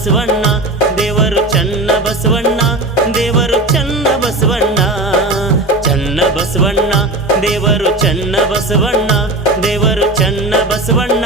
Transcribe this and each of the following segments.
ಬಸವಣ್ಣ, ದೇವರು ಚನ್ನ ಬಸವಣ್ಣ, ದೇವರು ಚನ್ನ ಬಸವಣ್ಣ. ಚನ್ನ ಬಸವಣ್ಣ, ದೇವರು ಚನ್ನ ಬಸವಣ್ಣ, ದೇವರು ಚನ್ನ ಬಸವಣ್ಣ.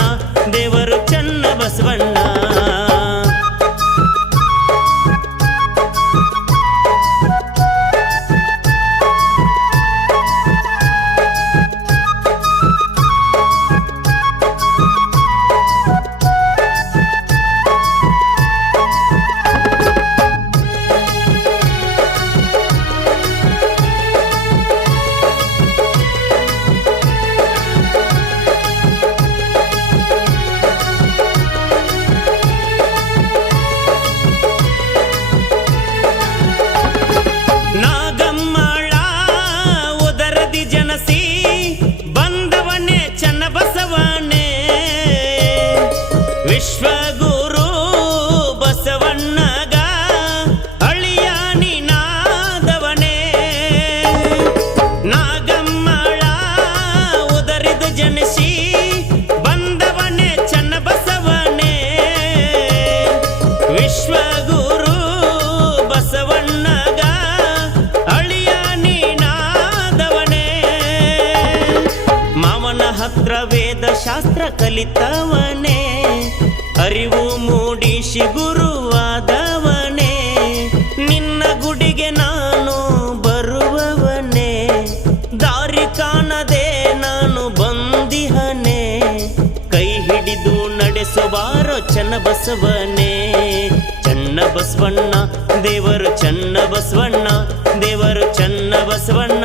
ಹತ್ರ ವೇದ ಶಾಸ್ತ್ರ ಕಲಿತವನೇ. ಅರಿವು ಮೂಡಿಸಿ ಗುರುವಾದವನೇ. ನಿನ್ನ ಗುಡಿಗೆ ನಾನು ಬರುವವನೇ. ದಾರಿ ಕಾಣದೆ ನಾನು ಬಂದಿಹನೆ. ಕೈ ಹಿಡಿದು ನಡೆಸುವಾರೋ ಚನ್ನ ಬಸವನೇ. ಚನ್ನ ಬಸವಣ್ಣ, ದೇವರು ಚನ್ನ ಬಸವಣ್ಣ, ದೇವರು ಚನ್ನ ಬಸವಣ್ಣ.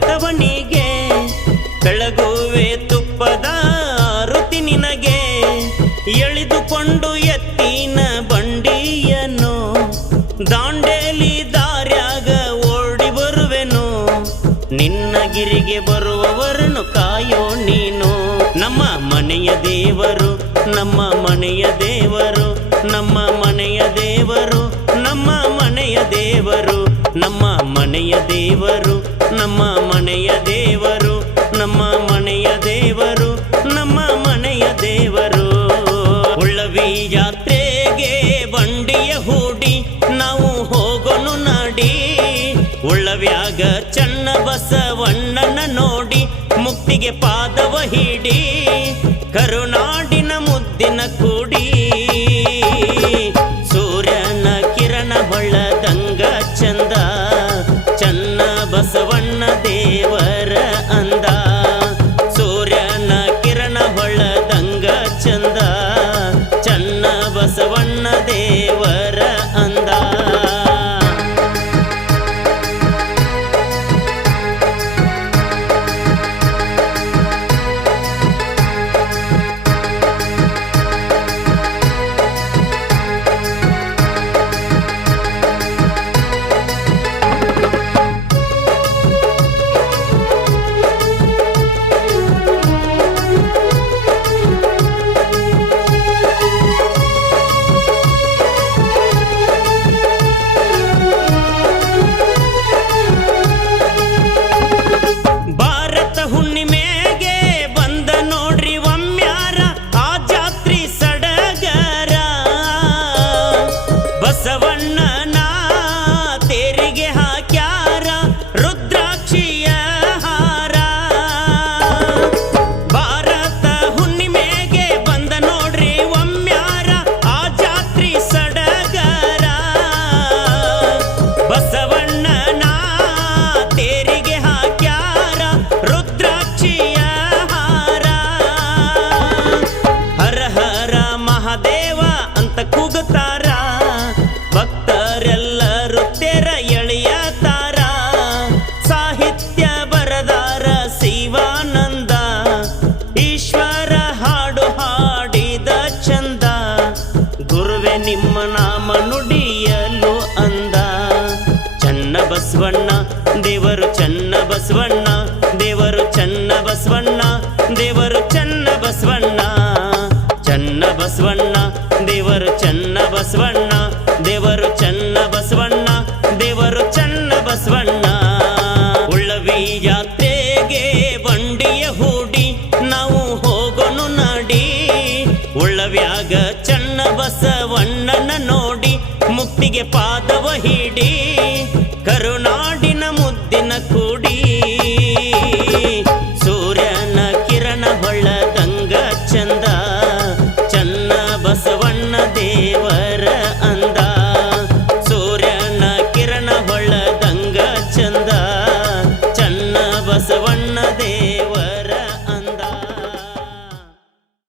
ಕಲಿತವನಿಗೆ ಬೆಳಗುವೆ ತುಪ್ಪದ ಋತಿ ನಿನಗೆ, ಎಳಿದುಕೊಂಡು ಎತ್ತಿನ ಬಂಡಿಯನ್ನು, ದಾಂಡೇಲಿ ದಾರ್ಯಾಗ ಓಡಿ ಬರುವೆನು. ನಿನ್ನ ಗಿರಿಗೆ ಬರುವವರನ್ನು ಕಾಯೋ ನೀನು. ನಮ್ಮ ಮನೆಯ ದೇವರು, ನಮ್ಮ ಮನೆಯ ದೇವರು, ನಮ್ಮ ಮನೆಯ ದೇವರು, ನಮ್ಮ ಮನೆಯ ದೇವರು, ನಮ್ಮ ಮನೆಯ ದೇವರು. ನಮ್ಮ ಮನೆಯ ದೇವರು, ನಮ್ಮ ಮನೆಯ ದೇವರು, ನಮ್ಮ ಮನೆಯ ದೇವರು. ಉಳ್ಳವಿ ಜಾತ್ರೆಗೆ ಬಂಡಿಯ ಹೂಡಿ, ನಾವು ಹೋಗೋನು ನಾಡಿ. ಉಳ್ಳವ್ಯಾಗ ಚನ್ನ ಬಸವಣ್ಣನ ನೋಡಿ, ಮುಕ್ತಿಗೆ ಪಾದವ ಹಿಡಿ. ಬಸವಣ್ಣ, ದೇವರು ಚನ್ನ ಬಸವಣ್ಣ. ಚನ್ನ ಬಸವಣ್ಣ, ದೇವರು ಚನ್ನ ಬಸವಣ್ಣ. ದೇವರು ಚನ್ನ ಬಸವಣ್ಣ, ದೇವರು ಚನ್ನ ಬಸವಣ್ಣ. ಉಳ್ಳವಿ ಯಾತ್ರೆಗೆ ಬಂಡಿಯ ಹೂಡಿ, ನಾವು ಹೋಗೋನು ನಾಡಿ. ಉಳ್ಳವ್ಯಾಗ ಚನ್ನ ಬಸವಣ್ಣನ ನೋಡಿ, ಮುಕ್ತಿಗೆ ಪಾದವ ಹಿಡಿ.